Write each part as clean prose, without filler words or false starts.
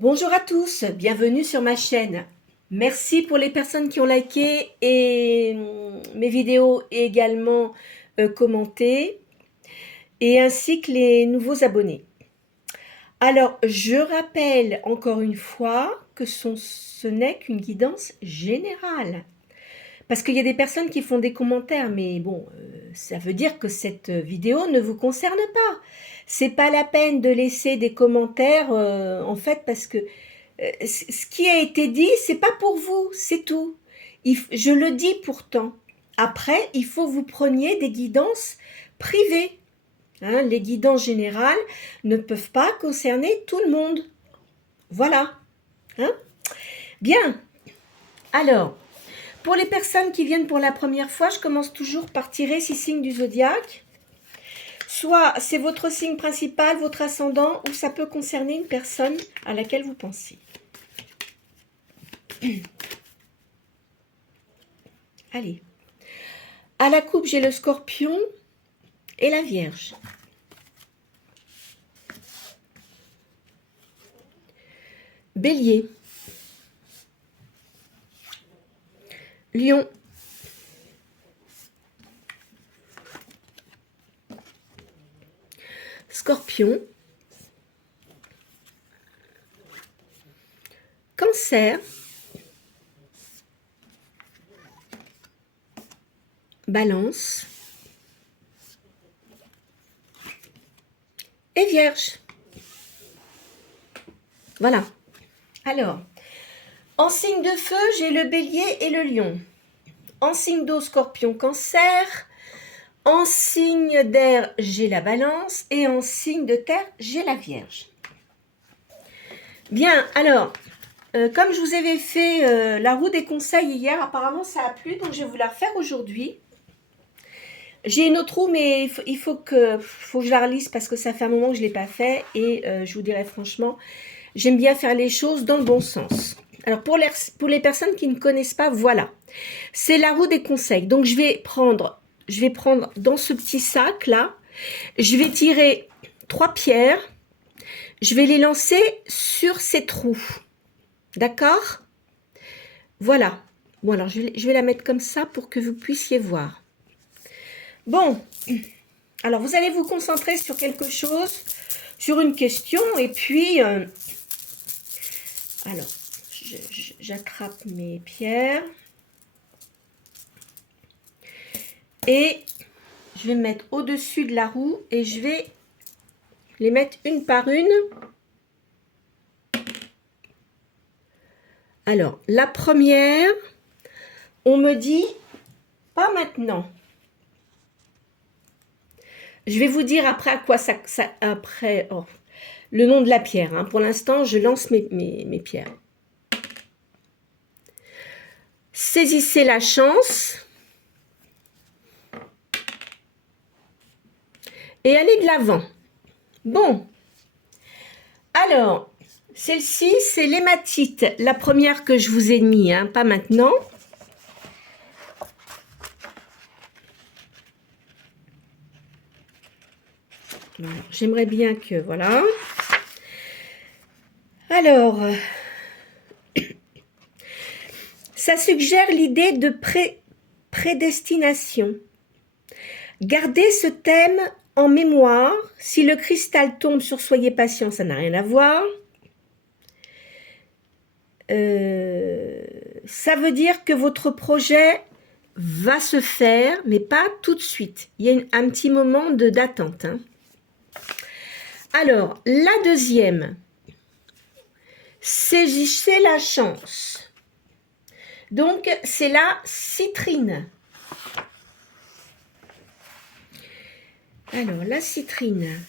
Bonjour à tous, bienvenue sur ma chaîne. Merci pour les personnes qui ont liké et mes vidéos et également commenté, et ainsi que les nouveaux abonnés. Alors, je rappelle encore une fois que ce n'est qu'une guidance générale. Parce qu'il y a des personnes qui font des commentaires, mais bon, ça veut dire que cette vidéo ne vous concerne pas. C'est pas la peine de laisser des commentaires, en fait, parce que ce qui a été dit, c'est pas pour vous, c'est tout. Je le dis pourtant. Après, il faut que vous preniez des guidances privées. Hein, les guidances générales ne peuvent pas concerner tout le monde. Voilà. Hein? Bien. Alors, pour les personnes qui viennent pour la première fois, je commence toujours par tirer 6 signes du zodiaque. Soit c'est votre signe principal, votre ascendant, ou ça peut concerner une personne à laquelle vous pensez. Allez. À la coupe, j'ai le Scorpion et la Vierge. Bélier. Lion. Scorpion. Cancer. Balance. Et Vierge. Voilà. Alors, en signe de feu, j'ai le Bélier et le Lion. En signe d'eau, Scorpion, Cancer. En signe d'air, j'ai la Balance. Et en signe de terre, j'ai la Vierge. Bien, alors, comme je vous avais fait la roue des conseils hier, apparemment ça a plu, donc je vais vous la refaire aujourd'hui. J'ai une autre roue, mais il faut que je la relise parce que ça fait un moment que je ne l'ai pas fait. Et je vous dirais franchement, j'aime bien faire les choses dans le bon sens. Alors, pour les personnes qui ne connaissent pas, voilà. C'est la roue des conseils. Donc, je vais prendre dans ce petit sac-là, je vais tirer 3 pierres. Je vais les lancer sur ces trous. D'accord? Voilà. Bon, alors, je vais la mettre comme ça pour que vous puissiez voir. Bon. Alors, vous allez vous concentrer sur quelque chose, sur une question, et puis... alors, j'attrape mes pierres. Et je vais me mettre au-dessus de la roue et je vais les mettre une par une. Alors, la première, on me dit pas maintenant. Je vais vous dire après à quoi après le nom de la pierre. Hein. Pour l'instant, je lance mes pierres. Saisissez la chance. Et allez de l'avant. Bon. Alors, celle-ci, c'est l'hématite. La première que je vous ai mis, hein, pas maintenant. J'aimerais bien que, voilà. Alors, ça suggère l'idée de prédestination. Gardez ce thème en mémoire. Si le cristal tombe sur soyez patient, ça n'a rien à voir. Ça veut dire que votre projet va se faire, mais pas tout de suite. Il y a un petit moment d'attente. Hein. Alors, la deuxième, saisissez la chance. Donc, c'est la citrine. Alors, la citrine.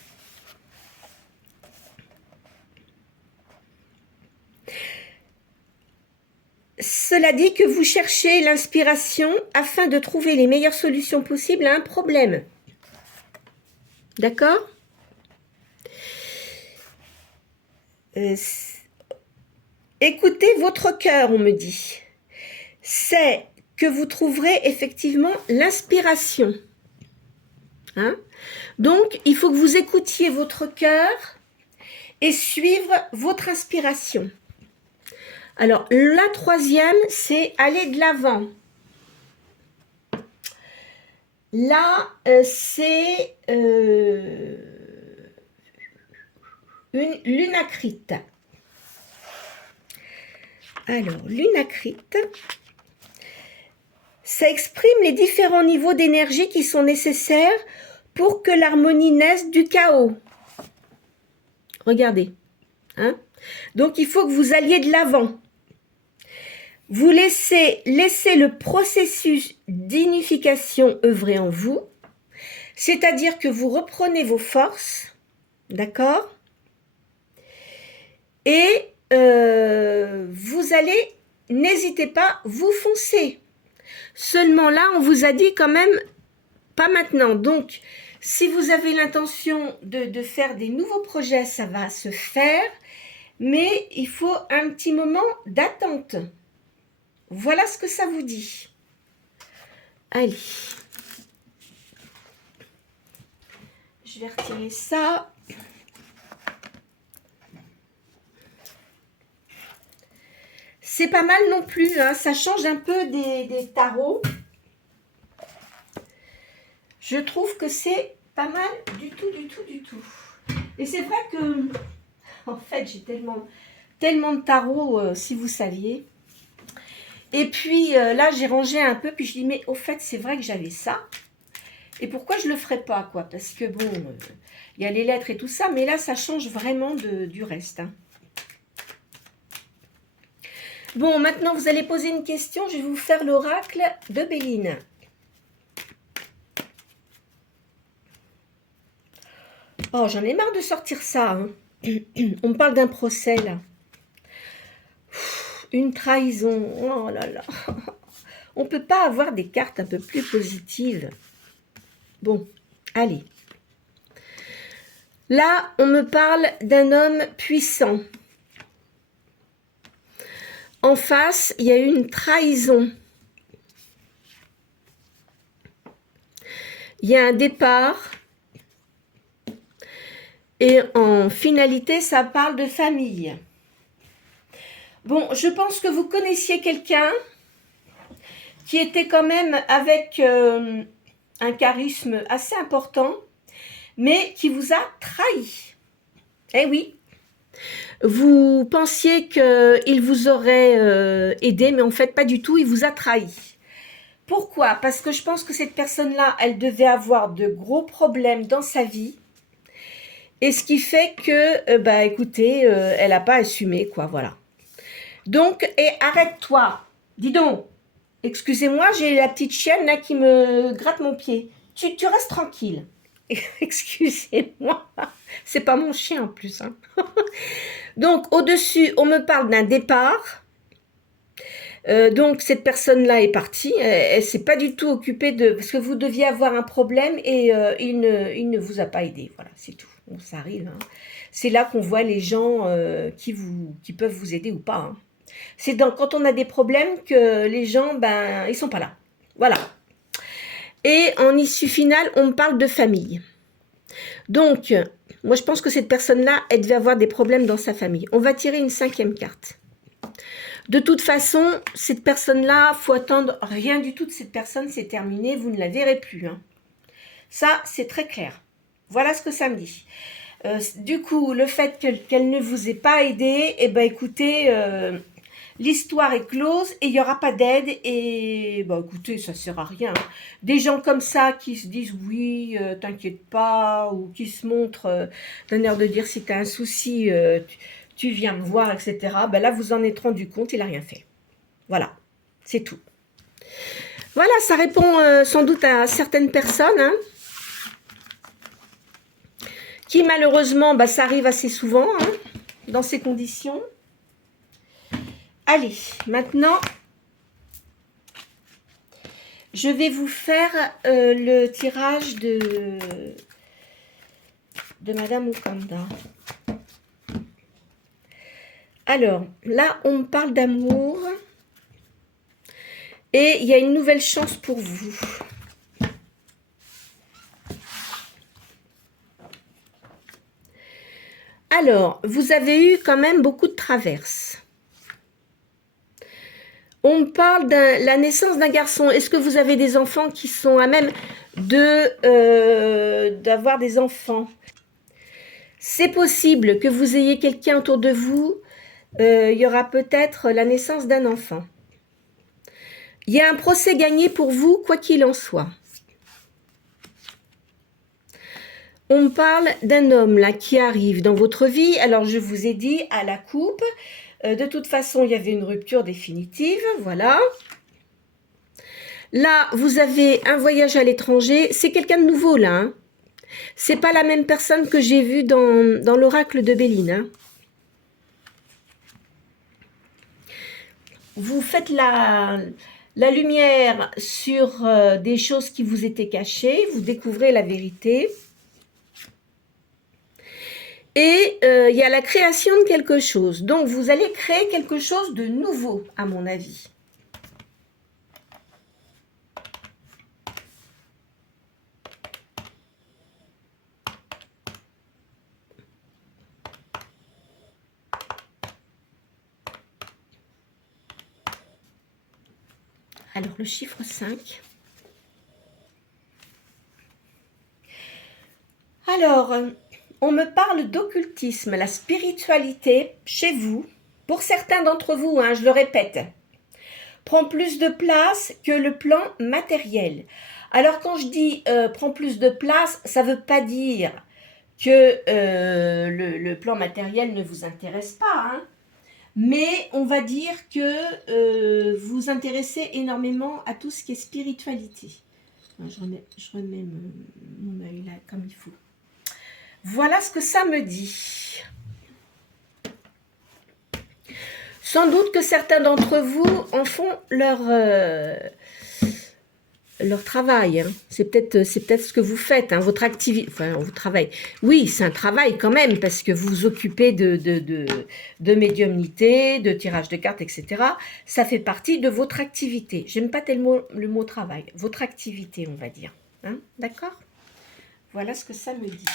Cela dit que vous cherchez l'inspiration afin de trouver les meilleures solutions possibles à un problème. D'accord ? Écoutez votre cœur, on me dit. C'est que vous trouverez effectivement l'inspiration. Hein? Donc, il faut que vous écoutiez votre cœur et suivre votre inspiration. Alors, la troisième, c'est aller de l'avant. Là, c'est une lunacrite. Alors, lunacrite, ça exprime les différents niveaux d'énergie qui sont nécessaires pour que l'harmonie naisse du chaos. Regardez. Hein? Donc, il faut que vous alliez de l'avant. Vous laissez le processus d'unification œuvrer en vous, c'est-à-dire que vous reprenez vos forces, d'accord? Et vous allez, n'hésitez pas, vous foncez. Seulement là, on vous a dit quand même, pas maintenant. Donc, si vous avez l'intention de faire des nouveaux projets, ça va se faire, mais il faut un petit moment d'attente. Voilà ce que ça vous dit. Allez. Je vais retirer ça. C'est pas mal non plus, hein. Ça change un peu des tarots. Je trouve que c'est pas mal du tout, du tout, du tout. Et c'est vrai que, en fait, j'ai tellement de tarots, si vous saviez. Et puis là, j'ai rangé un peu, puis je dis, mais au fait, c'est vrai que j'avais ça. Et pourquoi je ne le ferais pas, quoi? Parce que bon, il y a les lettres et tout ça, mais là, ça change vraiment du reste. Hein. Bon, maintenant, vous allez poser une question. Je vais vous faire l'oracle de Béline. Oh, j'en ai marre de sortir ça. Hein. On me parle d'un procès, là. Une trahison. Oh là là. On ne peut pas avoir des cartes un peu plus positives. Bon, allez. Là, on me parle d'un homme puissant. En face, il y a eu une trahison. Il y a un départ. Et en finalité, ça parle de famille. Bon, je pense que vous connaissiez quelqu'un qui était quand même avec un charisme assez important, mais qui vous a trahi. Eh oui. Vous pensiez qu'il vous aurait aidé, mais en fait, pas du tout, il vous a trahi. Pourquoi? Parce que je pense que cette personne-là, elle devait avoir de gros problèmes dans sa vie. Et ce qui fait que, bah écoutez, elle n'a pas assumé, quoi, voilà. Donc, et arrête-toi. Dis donc, excusez-moi, j'ai la petite chienne là qui me gratte mon pied. Tu restes tranquille. Excusez-moi, c'est pas mon chien en plus. Hein. Donc, au-dessus, on me parle d'un départ. Donc, cette personne-là est partie. Elle ne s'est pas du tout occupée de... Parce que vous deviez avoir un problème et il ne vous a pas aidé. Voilà, c'est tout. Bon, ça arrive. Hein. C'est là qu'on voit les gens qui peuvent vous aider ou pas. Hein. C'est quand on a des problèmes que les gens, ben, ils sont pas là. Voilà. Et en issue finale, on me parle de famille. Donc, moi, je pense que cette personne-là, elle devait avoir des problèmes dans sa famille. On va tirer une 5e carte. De toute façon, cette personne-là, faut attendre rien du tout de cette personne, c'est terminé, vous ne la verrez plus. Hein. Ça, c'est très clair. Voilà ce que ça me dit. Du coup, le fait qu'elle ne vous ait pas aidé, eh ben, écoutez, l'histoire est close et il n'y aura pas d'aide. Et bah, écoutez, ça ne sert à rien. Des gens comme ça qui se disent oui, t'inquiète pas, ou qui se montrent d'un air de dire si tu as un souci, tu viens me voir, etc. Ben là, vous en êtes rendu compte, il n'a rien fait. Voilà, c'est tout. Voilà, ça répond sans doute à certaines personnes, hein, qui malheureusement, bah, ça arrive assez souvent, hein, dans ces conditions. Allez, maintenant, je vais vous faire le tirage de Madame Okanda. Alors, là, on me parle d'amour. Et il y a une nouvelle chance pour vous. Alors, vous avez eu quand même beaucoup de traverses. On me parle de la naissance d'un garçon. Est-ce que vous avez des enfants qui sont à même d'avoir des enfants? C'est possible que vous ayez quelqu'un autour de vous. Il y aura peut-être la naissance d'un enfant. Il y a un procès gagné pour vous, quoi qu'il en soit. On me parle d'un homme là qui arrive dans votre vie. Alors je vous ai dit à la coupe, de toute façon il y avait une rupture définitive, voilà. Là vous avez un voyage à l'étranger, c'est quelqu'un de nouveau là. Hein. C'est pas la même personne que j'ai vue dans l'oracle de Béline. Hein. Vous faites la lumière sur des choses qui vous étaient cachées, vous découvrez la vérité. Et il y a la création de quelque chose. Donc, vous allez créer quelque chose de nouveau, à mon avis. Alors, le chiffre 5. Alors, on me parle d'occultisme, la spiritualité chez vous. Pour certains d'entre vous, hein, je le répète, prend plus de place que le plan matériel. Alors, quand je dis prend plus de place, ça ne veut pas dire que le plan matériel ne vous intéresse pas, hein. Mais on va dire que vous vous intéressez énormément à tout ce qui est spiritualité. Je remets mon œil là comme il faut. Voilà ce que ça me dit. Sans doute que certains d'entre vous en font leur travail. Hein. C'est peut-être ce que vous faites, hein, votre activité. Enfin, vous travaillez. Oui, c'est un travail quand même, parce que vous vous occupez de médiumnité, de tirage de cartes, etc. Ça fait partie de votre activité. J'aime pas tellement le mot travail. Votre activité, on va dire. Hein, d'accord ? Voilà ce que ça me dit.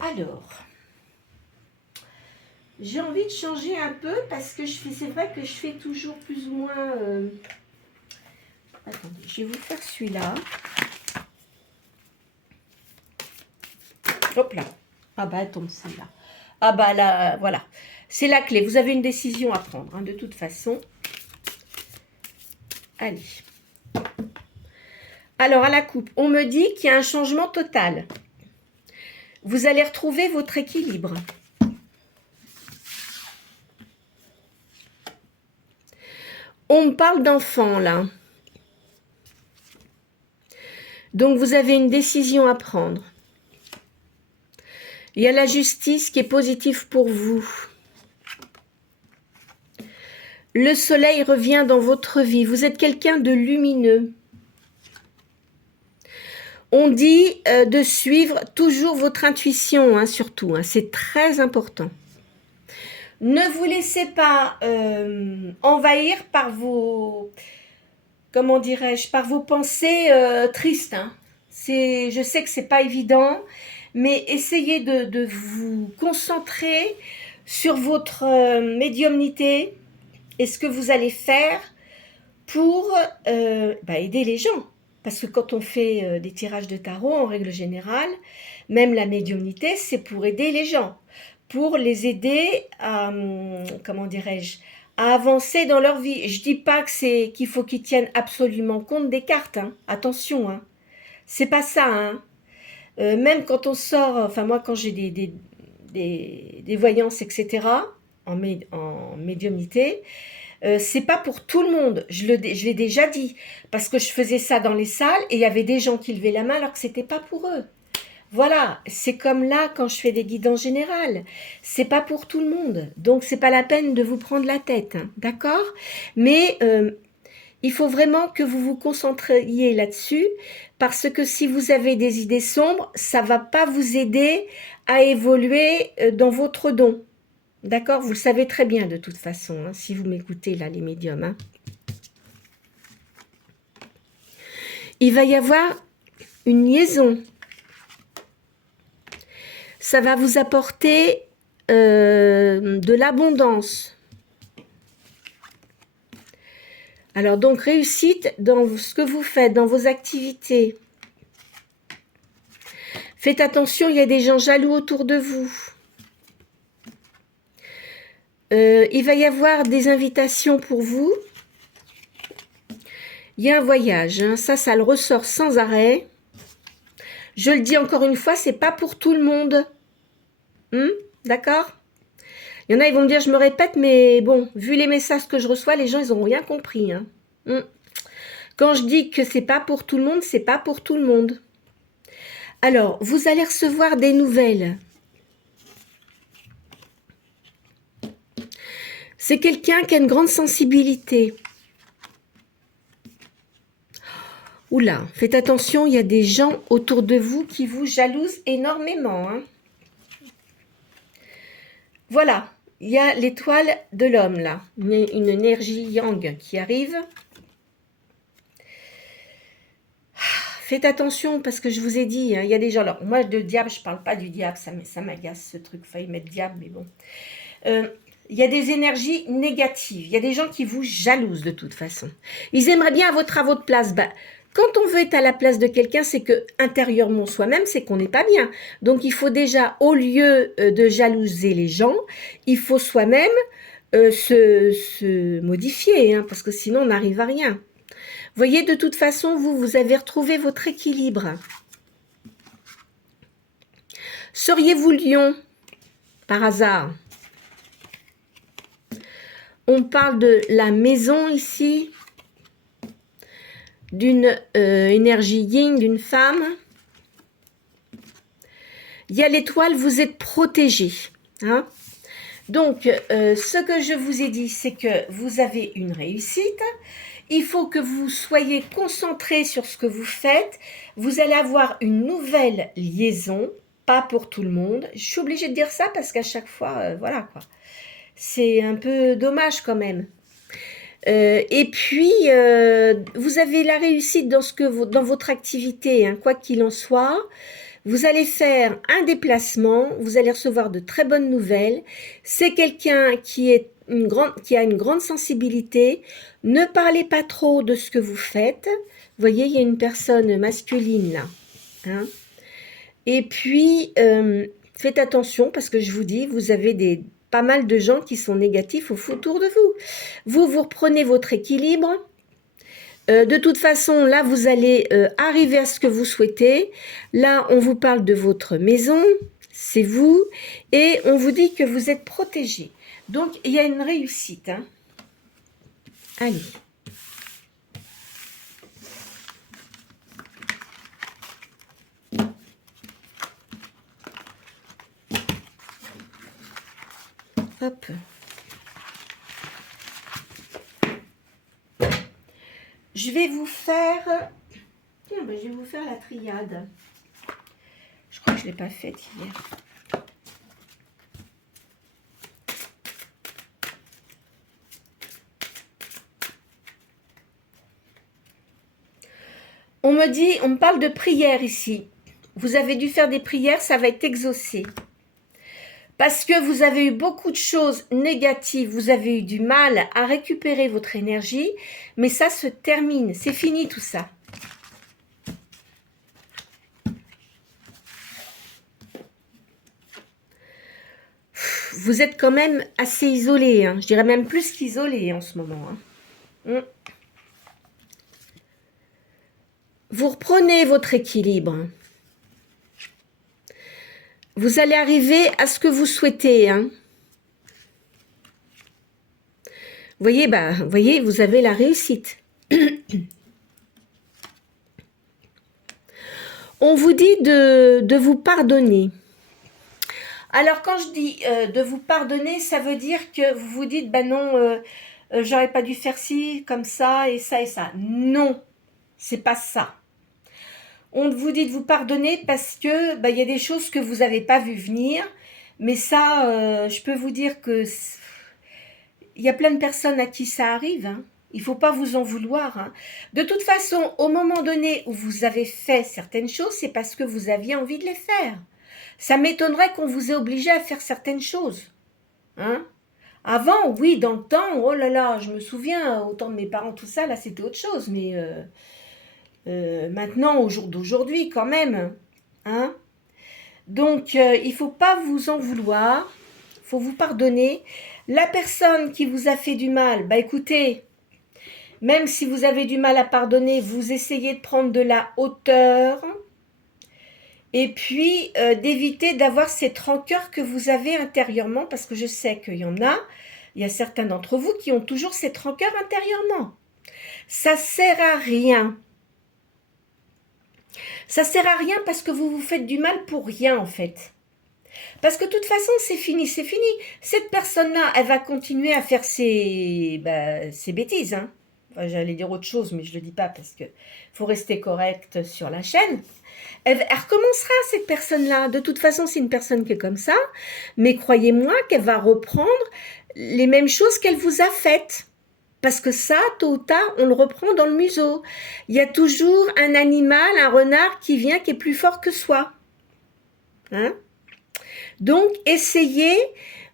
Alors, j'ai envie de changer un peu, parce que c'est vrai que je fais toujours plus ou moins... Attendez, je vais vous faire celui-là. Hop là. Ah bah, elle tombe celle-là. Ah bah là, voilà. C'est la clé. Vous avez une décision à prendre, hein, de toute façon. Allez. Alors, à la coupe, on me dit qu'il y a un changement total. Vous allez retrouver votre équilibre. On me parle d'enfants, là. Donc, vous avez une décision à prendre. Il y a la justice qui est positive pour vous. Le soleil revient dans votre vie. Vous êtes quelqu'un de lumineux. On dit de suivre toujours votre intuition, hein, surtout. Hein, c'est très important. Ne vous laissez pas envahir par vos... Comment dirais-je, par vos pensées tristes. Hein. Je sais que c'est pas évident, mais essayez de vous concentrer sur votre médiumnité et ce que vous allez faire pour aider les gens. Parce que quand on fait des tirages de tarot, en règle générale, même la médiumnité, c'est pour aider les gens, pour les aider à, comment dirais-je, à avancer dans leur vie. Je dis pas que qu'il faut qu'ils tiennent absolument compte des cartes, hein. Attention, hein. C'est pas ça, hein. Même quand on sort, enfin moi quand j'ai des voyances, etc., en médiumnité, c'est pas pour tout le monde, je l'ai déjà dit, parce que je faisais ça dans les salles et il y avait des gens qui levaient la main alors que c'était pas pour eux. Voilà, c'est comme là quand je fais des guides en général. C'est pas pour tout le monde, donc c'est pas la peine de vous prendre la tête, hein, d'accord ? Mais il faut vraiment que vous vous concentriez là-dessus, parce que si vous avez des idées sombres, ça va pas vous aider à évoluer dans votre don. D'accord ? Vous le savez très bien de toute façon, hein, si vous m'écoutez là, les médiums. Hein. Il va y avoir une liaison. ça va vous apporter de l'abondance. Alors donc réussite dans ce que vous faites, dans vos activités. Faites attention, il y a des gens jaloux autour de vous. Il va y avoir des invitations pour vous. Il y a un voyage, hein. Ça le ressort sans arrêt. Je le dis encore une fois, c'est pas pour tout le monde. D'accord? Il y en a, ils vont me dire, je me répète, mais bon, vu les messages que je reçois, les gens, ils n'ont rien compris. Hein. Quand je dis que c'est pas pour tout le monde, c'est pas pour tout le monde. Alors, vous allez recevoir des nouvelles. C'est quelqu'un qui a une grande sensibilité. Oula, faites attention, il y a des gens autour de vous qui vous jalousent énormément. Hein. Voilà, il y a l'étoile de l'homme là, une énergie yang qui arrive. Faites attention parce que je vous ai dit, hein, il y a des gens, alors moi de diable, je ne parle pas du diable, ça m'agace ce truc, failli mettre diable, mais bon. Il y a des énergies négatives, il y a des gens qui vous jalousent de toute façon. Ils aimeraient bien être à votre place. Bah, quand on veut être à la place de quelqu'un, c'est que intérieurement soi-même, c'est qu'on n'est pas bien. Donc il faut déjà, au lieu de jalouser les gens, il faut soi-même se modifier, hein, parce que sinon on n'arrive à rien. Voyez, de toute façon, vous avez retrouvé votre équilibre. Seriez-vous lion, par hasard? On parle de la maison ici, d'une énergie yin, d'une femme. Il y a l'étoile, vous êtes protégé. Hein? Donc, ce que je vous ai dit, c'est que vous avez une réussite. Il faut que vous soyez concentré sur ce que vous faites. Vous allez avoir une nouvelle liaison, pas pour tout le monde. Je suis obligée de dire ça parce qu'à chaque fois, voilà quoi. C'est un peu dommage quand même. Et puis, vous avez la réussite dans votre activité, hein, quoi qu'il en soit. Vous allez faire un déplacement, vous allez recevoir de très bonnes nouvelles. C'est quelqu'un qui a une grande sensibilité. Ne parlez pas trop de ce que vous faites. Vous voyez, il y a une personne masculine là. Hein. Et puis, faites attention parce que je vous dis, vous avez pas mal de gens qui sont négatifs autour de vous. Vous reprenez votre équilibre. De toute façon, là, vous allez arriver à ce que vous souhaitez. Là, on vous parle de votre maison, c'est vous, et on vous dit que vous êtes protégé. Donc, il y a une réussite. Hein. Allez. Hop. Je vais vous faire... Tiens, ben, je vais vous faire la triade. Je crois que je ne l'ai pas faite hier. On me parle de prière ici. Vous avez dû faire des prières, ça va être exaucé. Parce que vous avez eu beaucoup de choses négatives, vous avez eu du mal à récupérer votre énergie, mais ça se termine, c'est fini tout ça. Vous êtes quand même assez isolé, hein. Je dirais même plus qu'isolé en ce moment. Hein. Vous reprenez votre équilibre. Vous allez arriver à ce que vous souhaitez. Hein. Voyez, vous avez la réussite. On vous dit de vous pardonner. Alors, quand je dis de vous pardonner, ça veut dire que vous vous dites, non, j'aurais pas dû faire ci, comme ça, et ça, et ça. Non, c'est pas ça. On vous dit de vous pardonner parce que y a des choses que vous n'avez pas vu venir. Mais ça, je peux vous dire que il y a plein de personnes à qui ça arrive. Hein. Il ne faut pas vous en vouloir. Hein. De toute façon, au moment donné où vous avez fait certaines choses, c'est parce que vous aviez envie de les faire. Ça m'étonnerait qu'on vous ait obligé à faire certaines choses. Hein? Avant, oui, dans le temps, oh là là, je me souviens, au temps de mes parents, tout ça, là, c'était autre chose. Mais maintenant, au jour d'aujourd'hui, quand même. Hein? Donc, il ne faut pas vous en vouloir. Il faut vous pardonner. La personne qui vous a fait du mal, bah écoutez, même si vous avez du mal à pardonner, vous essayez de prendre de la hauteur et puis d'éviter d'avoir cette rancœur que vous avez intérieurement, parce que je sais qu'il y en a, il y a certains d'entre vous qui ont toujours cette rancœur intérieurement. Ça sert à rien. Ça sert à rien parce que vous vous faites du mal pour rien en fait. Parce que de toute façon, c'est fini, c'est fini. Cette personne-là, elle va continuer à faire ses bêtises. Hein. Enfin, j'allais dire autre chose, mais je ne le dis pas parce qu'il faut rester correct sur la chaîne. Elle recommencera, cette personne-là. De toute façon, c'est une personne qui est comme ça. Mais croyez-moi qu'elle va reprendre les mêmes choses qu'elle vous a faites. Parce que ça, tôt ou tard, on le reprend dans le museau. Il y a toujours un animal, un renard qui vient, qui est plus fort que soi. Hein? Donc, essayez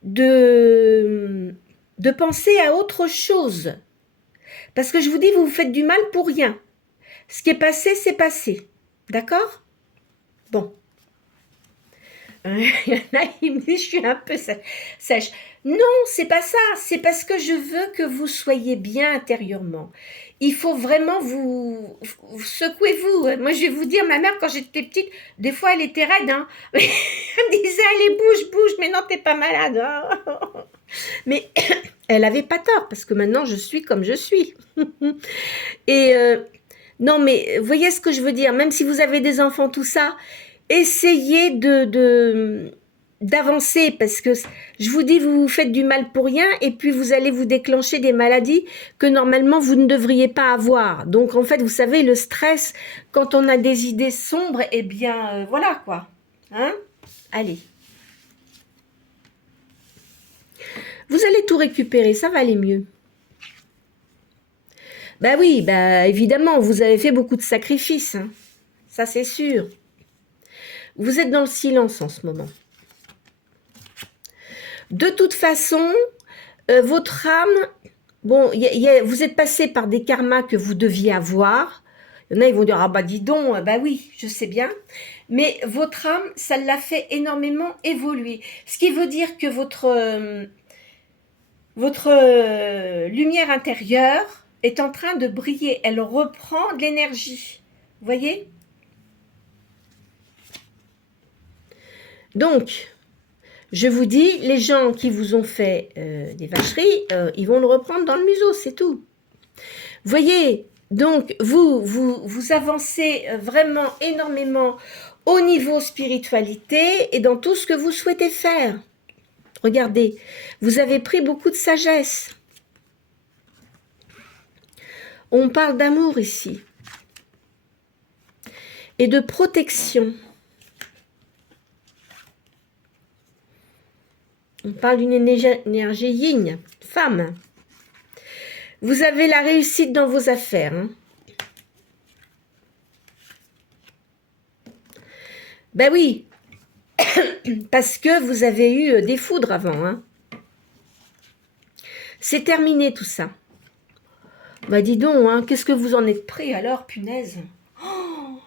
de penser à autre chose. Parce que je vous dis, vous vous faites du mal pour rien. Ce qui est passé, c'est passé. D'accord? Bon. Il y en a qui me disent, je suis un peu sèche. Non, c'est pas ça. C'est parce que je veux que vous soyez bien intérieurement. Il faut vraiment vous secouez-vous. Moi, je vais vous dire, ma mère, quand j'étais petite, des fois, elle était raide. Hein. Elle me disait, allez, bouge, bouge. Mais non, t'es pas malade. Hein. Mais elle avait pas tort, parce que maintenant, je suis comme je suis. Et non, mais voyez ce que je veux dire. Même si vous avez des enfants, tout ça, essayez d'avancer, parce que je vous dis, vous vous faites du mal pour rien, et puis vous allez vous déclencher des maladies que normalement vous ne devriez pas avoir. Donc en fait, vous savez, le stress, quand on a des idées sombres, eh bien voilà quoi. Hein? Allez. Vous allez tout récupérer, ça va aller mieux. Ben oui, ben évidemment, vous avez fait beaucoup de sacrifices, hein. Ça c'est sûr. Vous êtes dans le silence en ce moment. De toute façon, votre âme, bon, vous êtes passé par des karmas que vous deviez avoir. Il y en a, ils vont dire, ah bah dis donc, bah oui, je sais bien. Mais votre âme, ça l'a fait énormément évoluer. Ce qui veut dire que votre lumière intérieure est en train de briller. Elle reprend de l'énergie. Vous voyez? Donc, je vous dis, les gens qui vous ont fait des vacheries, ils vont le reprendre dans le museau, c'est tout. Vous voyez, donc vous avancez vraiment énormément au niveau spiritualité et dans tout ce que vous souhaitez faire. Regardez, vous avez pris beaucoup de sagesse. On parle d'amour ici et de protection. On parle d'une énergie yin, femme. Vous avez la réussite dans vos affaires. Hein. Ben oui, parce que vous avez eu des foudres avant. Hein. C'est terminé tout ça. Bah dis donc, hein, qu'est-ce que vous en êtes pris alors, punaise? Oh,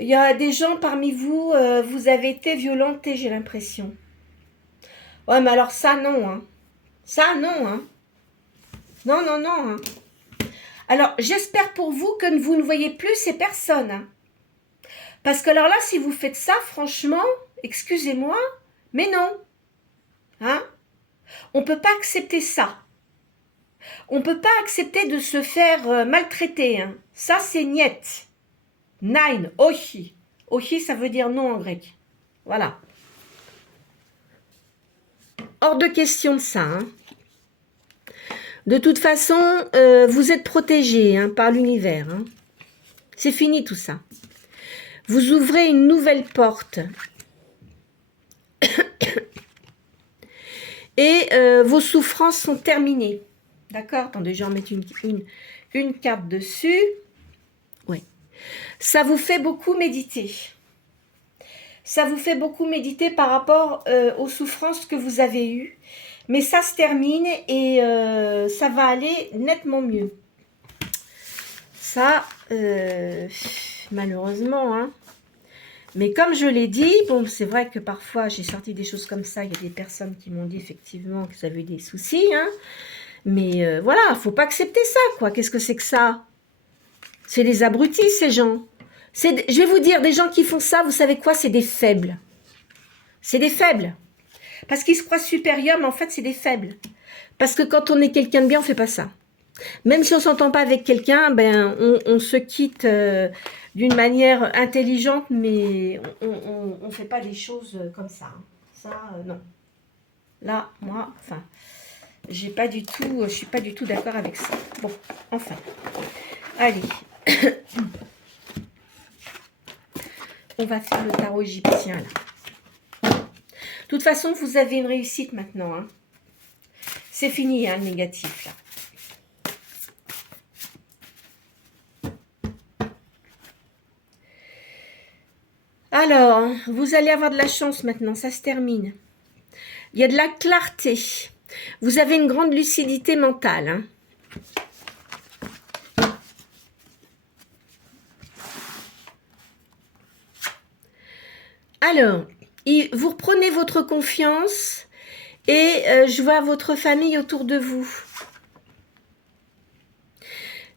il y a des gens parmi vous, vous avez été violentés, j'ai l'impression. Ouais, mais alors ça, non. Hein. Ça, non. Hein. Non, non, non. Hein. Alors, j'espère pour vous que vous ne voyez plus ces personnes. Hein. Parce que alors là, si vous faites ça, franchement, excusez-moi, mais non. Hein? On ne peut pas accepter ça. On ne peut pas accepter de se faire maltraiter. Hein. Ça, c'est niet. Nein, ohi. Ohi, ça veut dire non en grec. Voilà. Hors de question de ça. Hein. De toute façon, vous êtes protégés hein, par l'univers. Hein. C'est fini tout ça. Vous ouvrez une nouvelle porte. Et vos souffrances sont terminées. D'accord? Attendez, je vais en mettre une carte dessus. Oui. Ça vous fait beaucoup méditer. Ça vous fait beaucoup méditer par rapport aux souffrances que vous avez eues. Mais ça se termine et ça va aller nettement mieux. Ça, malheureusement, hein. Mais comme je l'ai dit, bon, c'est vrai que parfois j'ai sorti des choses comme ça. Il y a des personnes qui m'ont dit effectivement que ça avait eu des soucis, hein. Mais voilà, faut pas accepter ça, quoi. Qu'est-ce que c'est que ça? C'est des abrutis, ces gens. Je vais vous dire, des gens qui font ça, vous savez quoi? C'est des faibles. C'est des faibles. Parce qu'ils se croient supérieurs, mais en fait, c'est des faibles. Parce que quand on est quelqu'un de bien, on fait pas ça. Même si on s'entend pas avec quelqu'un, ben, on se quitte d'une manière intelligente, mais on fait pas des choses comme ça. Hein. Ça, non. Là, moi, enfin, je suis pas du tout d'accord avec ça. Bon, enfin, allez. On va faire le tarot égyptien, là. De toute façon, vous avez une réussite maintenant. Hein. C'est fini, hein, le négatif, là. Alors, vous allez avoir de la chance maintenant, ça se termine. Il y a de la clarté. Vous avez une grande lucidité mentale. Hein. Alors, vous reprenez votre confiance et je vois votre famille autour de vous.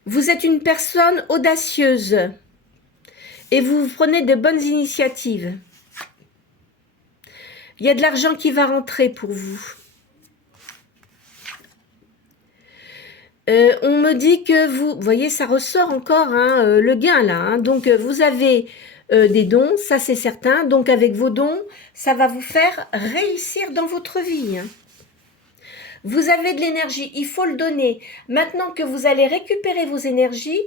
Vous êtes une personne audacieuse et vous prenez de bonnes initiatives. Il y a de l'argent qui va rentrer pour vous. On me dit que vous voyez, ça ressort encore, hein, le gain là. Hein, donc, vous avez des dons, ça c'est certain. Donc, avec vos dons, ça va vous faire réussir dans votre vie. Hein. Vous avez de l'énergie, il faut le donner. Maintenant que vous allez récupérer vos énergies,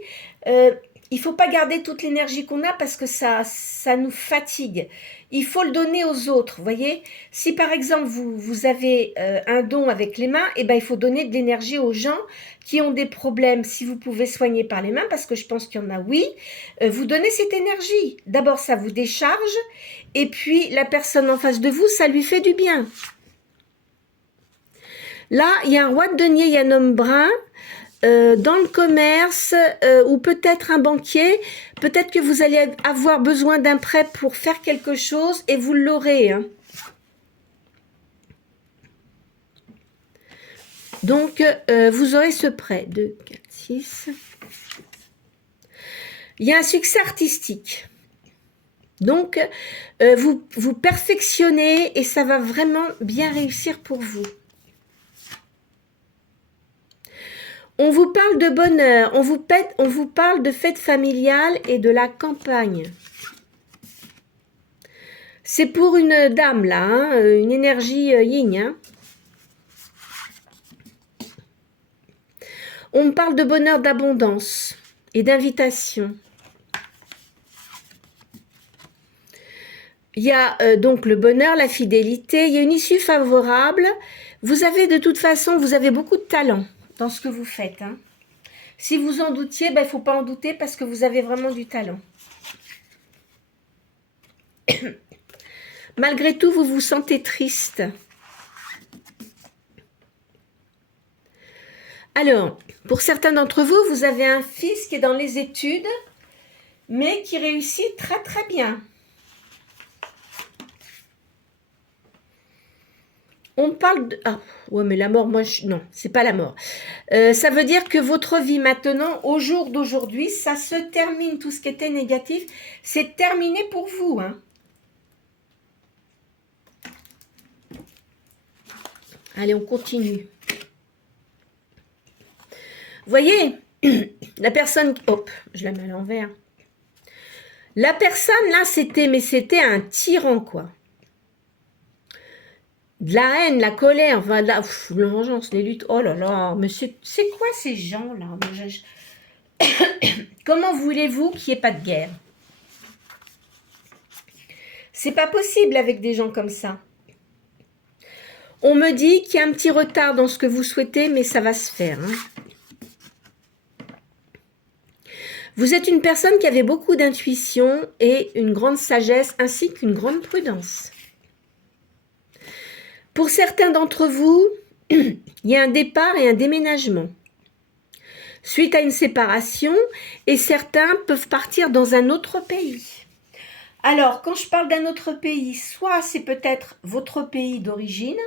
il ne faut pas garder toute l'énergie qu'on a parce que ça nous fatigue. Il faut le donner aux autres, voyez. Si par exemple vous avez un don avec les mains, eh ben, il faut donner de l'énergie aux gens qui ont des problèmes. Si vous pouvez soigner par les mains, parce que je pense qu'il y en a, oui, vous donnez cette énergie. D'abord, ça vous décharge et puis la personne en face de vous, ça lui fait du bien. Là, il y a un roi de denier, il y a un homme brun. Dans le commerce ou peut-être un banquier, peut-être que vous allez avoir besoin d'un prêt pour faire quelque chose et vous l'aurez. Hein. Donc, vous aurez ce prêt. 2, 4, 6. Il y a un succès artistique. Donc, vous perfectionnez et ça va vraiment bien réussir pour vous. On vous parle de bonheur, on vous parle de fête familiale et de la campagne. C'est pour une dame là, hein, une énergie yin. Hein. On me parle de bonheur, d'abondance et d'invitation. Il y a donc le bonheur, la fidélité, il y a une issue favorable. Vous avez de toute façon, vous avez beaucoup de talent dans ce que vous faites. Hein. Si vous en doutiez, ben, il ne faut pas en douter parce que vous avez vraiment du talent. Malgré tout, vous vous sentez triste. Alors, pour certains d'entre vous, vous avez un fils qui est dans les études, mais qui réussit très très bien. On parle de... Ah, ouais, mais la mort, moi, non, c'est pas la mort. Ça veut dire que votre vie maintenant, au jour d'aujourd'hui, ça se termine. Tout ce qui était négatif, c'est terminé pour vous. Hein. Allez, on continue. Vous voyez, la personne... Hop, je la mets à l'envers. La personne, là, c'était un tyran, quoi. De la haine, la colère, enfin, la vengeance, les luttes. Oh là là, mais c'est quoi ces gens-là? Comment voulez-vous qu'il n'y ait pas de guerre? C'est pas possible avec des gens comme ça. On me dit qu'il y a un petit retard dans ce que vous souhaitez, mais ça va se faire. Hein. Vous êtes une personne qui avait beaucoup d'intuition et une grande sagesse ainsi qu'une grande prudence. Pour certains d'entre vous, il y a un départ et un déménagement suite à une séparation et certains peuvent partir dans un autre pays. Alors, quand je parle d'un autre pays, soit c'est peut-être votre pays d'origine,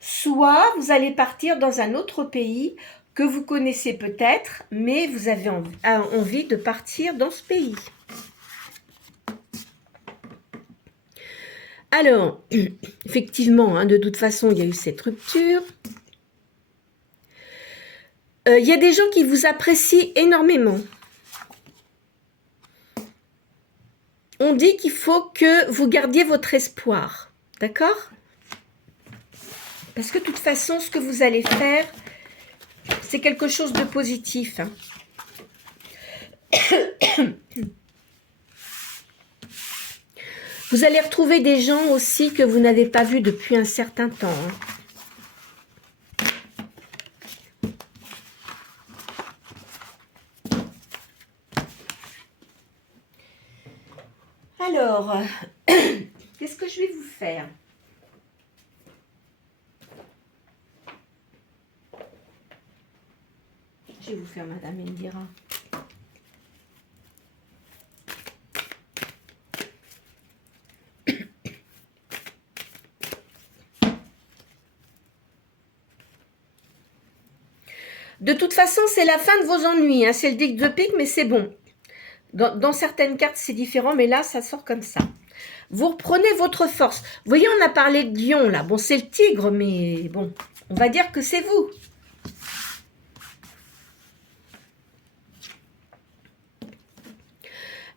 soit vous allez partir dans un autre pays que vous connaissez peut-être, mais vous avez envie de partir dans ce pays. Alors, effectivement, hein, de toute façon, il y a eu cette rupture. Il y a des gens qui vous apprécient énormément. On dit qu'il faut que vous gardiez votre espoir, d'accord? Parce que de toute façon, ce que vous allez faire, c'est quelque chose de positif. Hein. Vous allez retrouver des gens aussi que vous n'avez pas vus depuis un certain temps. Hein. Alors, qu'est-ce que je vais vous faire? Je vais vous faire Madame Indira. De toute façon, c'est la fin de vos ennuis. Hein. C'est le deck de pique, mais c'est bon. Dans certaines cartes, c'est différent, mais là, ça sort comme ça. Vous reprenez votre force. Vous voyez, on a parlé de lion, là. Bon, c'est le tigre, mais bon, on va dire que c'est vous.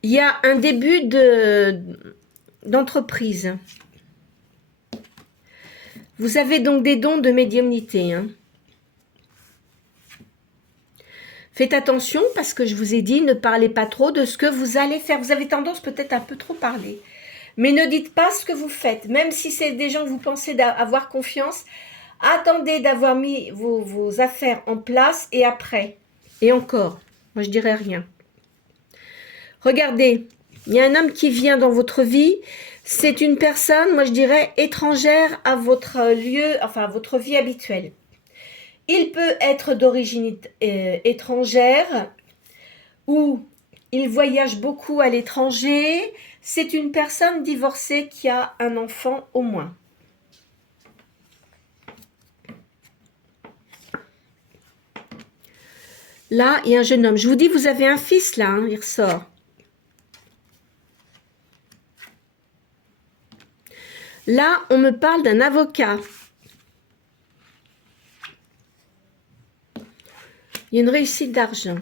Il y a un début d'entreprise. Vous avez donc des dons de médiumnité, hein. Faites attention parce que je vous ai dit, ne parlez pas trop de ce que vous allez faire. Vous avez tendance peut-être un peu trop parler. Mais ne dites pas ce que vous faites. Même si c'est des gens que vous pensez avoir confiance, attendez d'avoir mis vos affaires en place et après. Et encore, moi je dirais rien. Regardez, il y a un homme qui vient dans votre vie. C'est une personne, moi je dirais, étrangère à votre lieu, enfin à votre vie habituelle. Il peut être d'origine étrangère ou il voyage beaucoup à l'étranger. C'est une personne divorcée qui a un enfant au moins. Là, il y a un jeune homme. Je vous dis, vous avez un fils là, hein, il ressort. Là, on me parle d'un avocat. Il y a une réussite d'argent.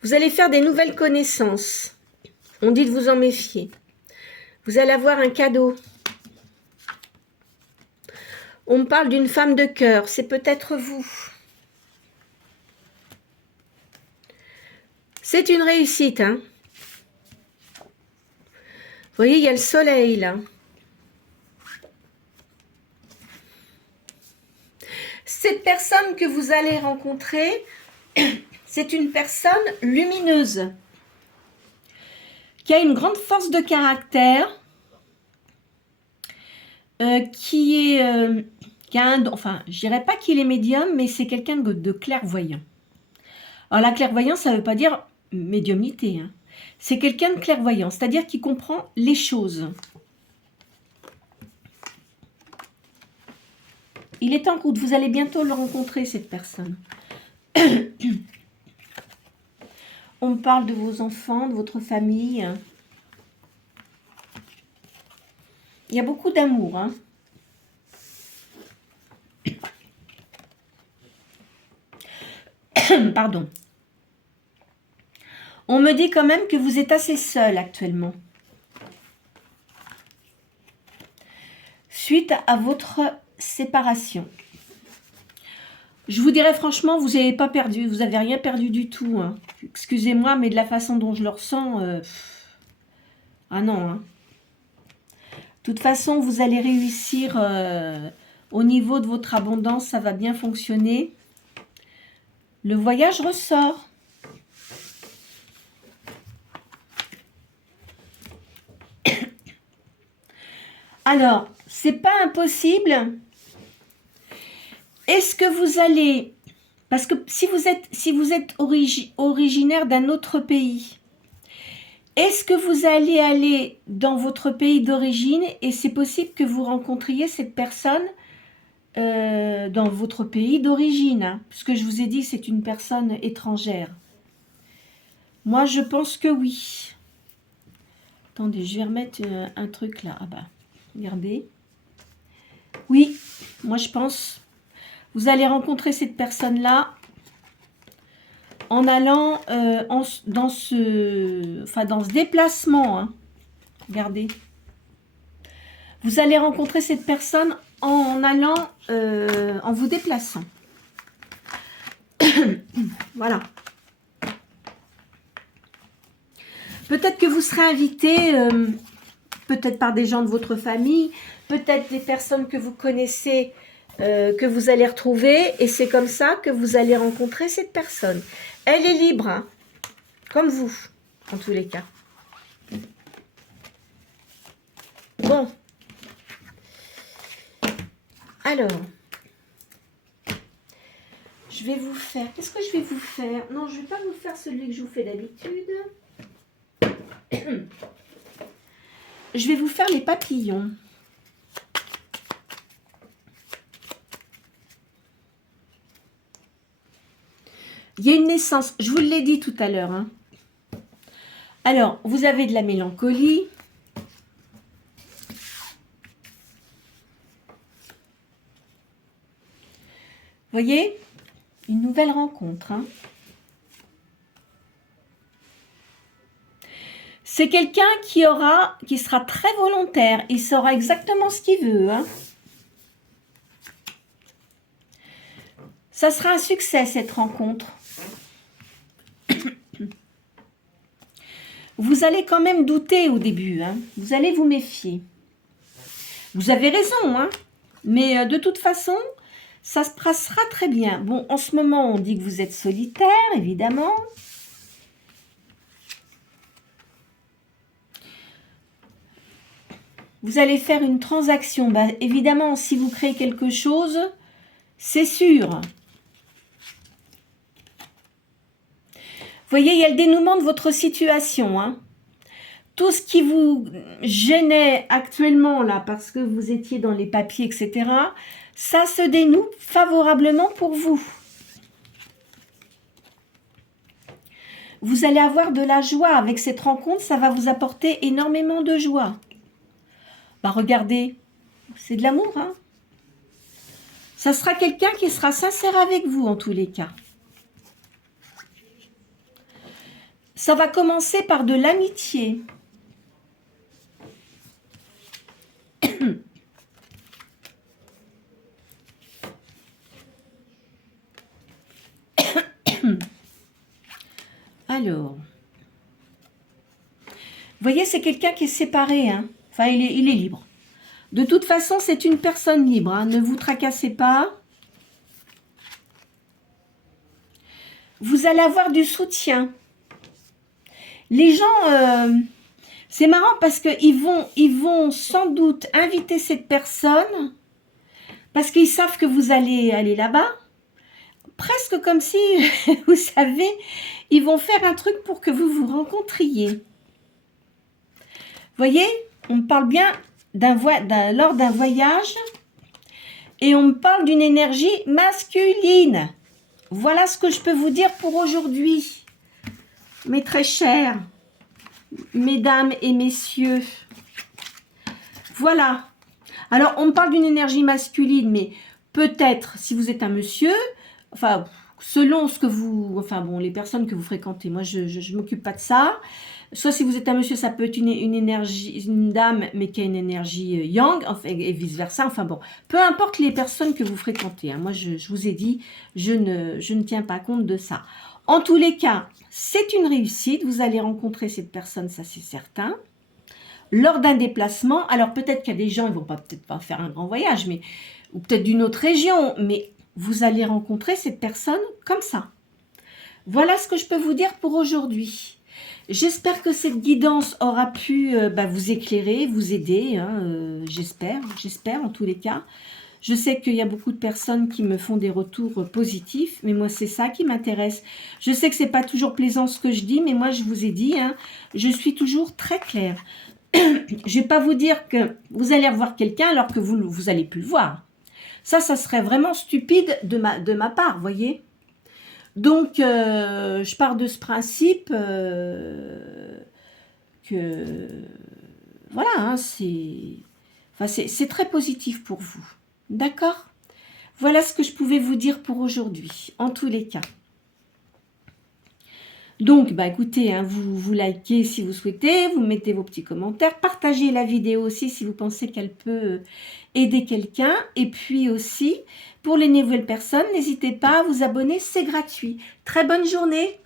Vous allez faire des nouvelles connaissances. On dit de vous en méfier. Vous allez avoir un cadeau. On me parle d'une femme de cœur. C'est peut-être vous. C'est une réussite, hein. Vous voyez, il y a le soleil, là. Cette personne que vous allez rencontrer, c'est une personne lumineuse, qui a une grande force de caractère, qui a un, enfin, je dirais pas qu'il est médium, mais c'est quelqu'un de clairvoyant. Alors la clairvoyance, ça ne veut pas dire médiumnité, hein. C'est quelqu'un de clairvoyant, c'est-à-dire qui comprend les choses. Il est en route, vous allez bientôt le rencontrer, cette personne. On me parle de vos enfants, de votre famille. Il y a beaucoup d'amour, hein. Pardon. On me dit quand même que vous êtes assez seul actuellement. Suite à votre séparation. Je vous dirais franchement, vous n'avez pas perdu, vous n'avez rien perdu du tout. Hein. Excusez-moi, mais de la façon dont je le ressens, ah non. Hein. De toute façon, vous allez réussir Au niveau de votre abondance, ça va bien fonctionner. Le voyage ressort. Alors, c'est pas impossible. Est-ce que vous allez... Parce que si vous êtes originaire d'un autre pays, est-ce que vous allez aller dans votre pays d'origine et c'est possible que vous rencontriez cette personne dans votre pays d'origine, hein, puisque je vous ai dit c'est une personne étrangère. Moi, je pense que oui. Attendez, je vais remettre un truc là. Ah bah, regardez. Oui, moi je pense. Vous allez rencontrer cette personne-là en allant dans ce déplacement. Hein. Regardez. Vous allez rencontrer cette personne en allant, en vous déplaçant. Voilà. Peut-être que vous serez invité, peut-être par des gens de votre famille, peut-être des personnes que vous connaissez, que vous allez retrouver, et c'est comme ça que vous allez rencontrer cette personne. Elle est libre, hein, comme vous, en tous les cas. Bon. Alors, je vais vous faire... Qu'est-ce que je vais vous faire? Non, je ne vais pas vous faire celui que je vous fais d'habitude. Je vais vous faire les papillons. Il y a une naissance, je vous l'ai dit tout à l'heure. Hein. Alors, vous avez de la mélancolie. Voyez, une nouvelle rencontre. Hein. C'est quelqu'un qui sera très volontaire. Il saura exactement ce qu'il veut. Hein. Ça sera un succès, cette rencontre. Vous allez quand même douter au début. Hein. Vous allez vous méfier. Vous avez raison, hein. Mais de toute façon, ça se passera très bien. Bon, en ce moment, on dit que vous êtes solitaire, évidemment. Vous allez faire une transaction. Bah, évidemment, si vous créez quelque chose, c'est sûr. Vous voyez, il y a le dénouement de votre situation. Hein. Tout ce qui vous gênait actuellement, là, parce que vous étiez dans les papiers, etc., ça se dénoue favorablement pour vous. Vous allez avoir de la joie avec cette rencontre, ça va vous apporter énormément de joie. Bah regardez, c'est de l'amour, hein. Ça sera quelqu'un qui sera sincère avec vous en tous les cas. Ça va commencer par de l'amitié. Alors, vous voyez, c'est quelqu'un qui est séparé, hein. Enfin, il est libre. De toute façon, c'est une personne libre, hein. Ne vous tracassez pas. Vous allez avoir du soutien. Les gens, c'est marrant parce qu'ils vont sans doute inviter cette personne parce qu'ils savent que vous allez aller là-bas. Presque comme si, vous savez, ils vont faire un truc pour que vous vous rencontriez. Vous voyez, on me parle bien lors d'un voyage et on me parle d'une énergie masculine. Voilà ce que je peux vous dire pour aujourd'hui, mes très chers, mesdames et messieurs. Voilà. Alors, on me parle d'une énergie masculine, mais peut-être, si vous êtes un monsieur, enfin, selon ce que vous... Enfin, bon, les personnes que vous fréquentez, moi, je ne m'occupe pas de ça. Soit si vous êtes un monsieur, ça peut être une énergie, une dame, mais qui a une énergie yang, enfin, et vice-versa. Enfin bon, peu importe les personnes que vous fréquentez. Hein. Moi, je vous ai dit, je ne tiens pas compte de ça. En tous les cas, c'est une réussite. Vous allez rencontrer cette personne, ça c'est certain. lors d'un déplacement. Alors peut-être qu'il y a des gens, ils vont peut-être pas faire un grand voyage, mais ou peut-être d'une autre région, mais vous allez rencontrer cette personne comme ça. Voilà ce que je peux vous dire pour aujourd'hui. J'espère que cette guidance aura pu vous éclairer, vous aider, hein, j'espère en tous les cas. Je sais qu'il y a beaucoup de personnes qui me font des retours positifs, mais moi c'est ça qui m'intéresse. Je sais que c'est pas toujours plaisant ce que je dis, mais moi je vous ai dit, hein, je suis toujours très claire. Je vais pas vous dire que vous allez revoir quelqu'un alors que vous allez plus le voir. Ça serait vraiment stupide de ma part, voyez. Donc, je pars de ce principe que, voilà, hein, c'est très positif pour vous. D'accord? Voilà ce que je pouvais vous dire pour aujourd'hui, en tous les cas. Donc, écoutez, hein, vous likez si vous souhaitez, vous mettez vos petits commentaires, partagez la vidéo aussi si vous pensez qu'elle peut aider quelqu'un. Et puis aussi, pour les nouvelles personnes, n'hésitez pas à vous abonner, c'est gratuit. Très bonne journée!